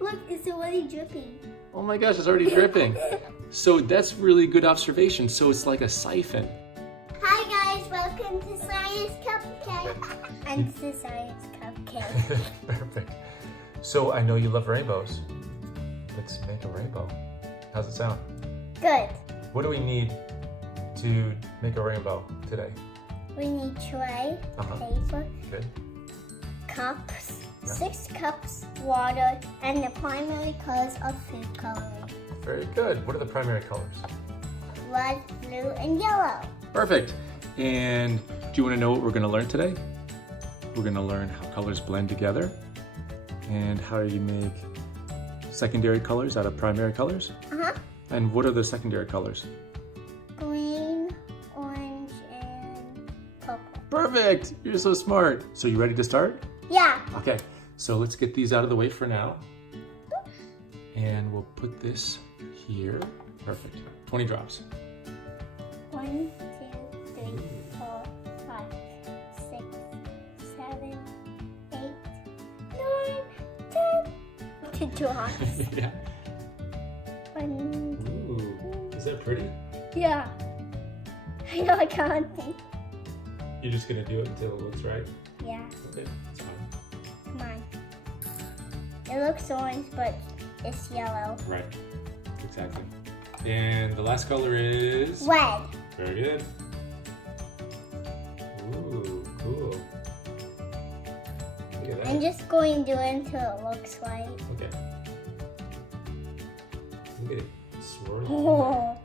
Look, it's already dripping. Oh my gosh, it's already dripping. So that's really good observation. So it's like a siphon. Hi guys, welcome to Science Cupcake. And this is Science Cupcake. Perfect. So I know you love rainbows. Let's make a rainbow. How's it sound? Good. What do we need to make a rainbow today? We need tray, paper, Good. cups, Yeah. 6 cups, water, and the primary colors of food coloring. Very good. What are the primary colors? Red, blue, and yellow. Perfect. And do you want to know what we're going to learn today? We're going to learn how colors blend together and how you make secondary colors out of primary colors. And what are the secondary colors? Green, orange, and purple. Perfect. You're so smart. So you ready to start? Yeah. Okay. So let's get these out of the way for now. And we'll put this here. Perfect. 20 drops. 1, 2, 3, 4, 5, 6, 7, 8, 9, 10. 2 drops. Yeah. 1. Ooh. Is that pretty? Yeah. I know I can't think. You're just going to do it until it looks right? Yeah. Okay. That's fine. Come on. It looks orange, but it's yellow. Right. Exactly. And the last color is? Red. Very good. Ooh, cool. Look at that. I'm just going to do it until it looks right. Okay. Look at it swirling. Oh.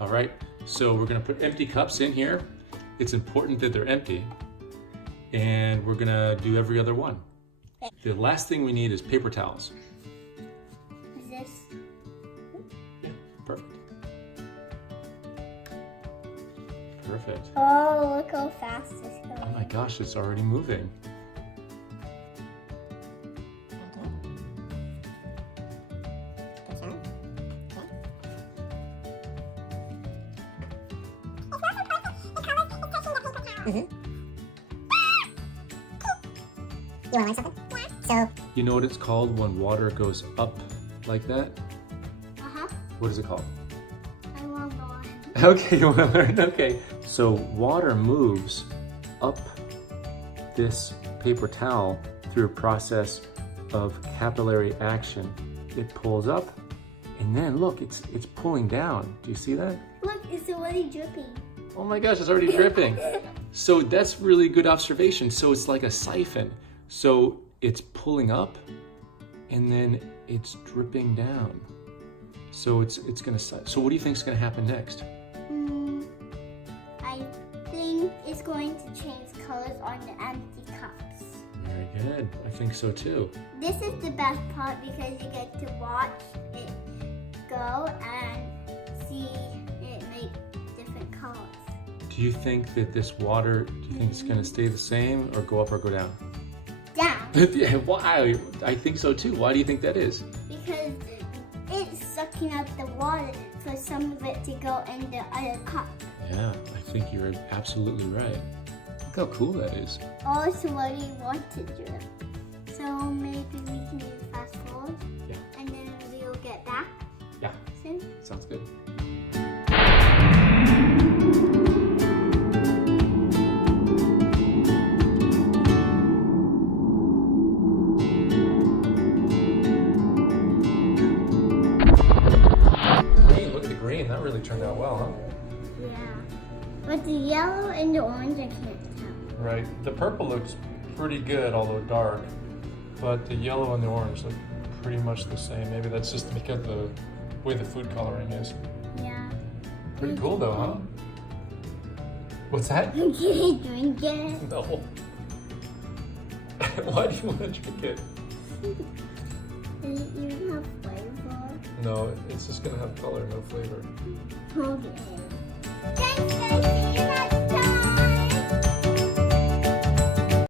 All right, so we're gonna put empty cups in here. It's important that they're empty. And we're gonna do every other one. The last thing we need is paper towels. Is this? Yeah, perfect. Perfect. Oh, look how fast it's going. Oh my gosh, it's already moving. You want to learn something? So, You know what it's called when water goes up like that? What is it called? I want one. Okay, you want to learn? Okay. So water moves up this paper towel through a process of capillary action. It pulls up, and then look, it's pulling down. Do you see that? Look, it's already dripping. Oh my gosh, it's already dripping. So that's really good observation. So it's like a siphon. So it's pulling up, and then it's dripping down. So it's gonna. So what do you think is gonna happen next? I think it's going to change colors on the empty cups. Very good. I think so too. This is the best part because you get to watch it go and see it make different colors. Do you think that this water, do you think it's gonna stay the same or go up or go down? Down. Yeah, why? I think so too. Why do you think that is? Because it's sucking up the water for some of it to go in the other cup. Yeah, I think you're absolutely right. Look how cool that is. Oh, it's already want to drip. So maybe we can do fast forward. Yeah. And then we'll get back Yeah, soon. sounds good. Green, look at the green. That really turned out well, huh? Yeah. But the yellow and the orange I can't tell. Right. The purple looks pretty good, although dark. But the yellow and the orange look pretty much the same. Maybe that's just because the way the food coloring is. Yeah. Pretty cool though, huh? What's that? You can't drink it. No. Why do you want to drink it? Does it even have flavor? No, it's just gonna have color, no flavor. Okay. Thanks guys, see you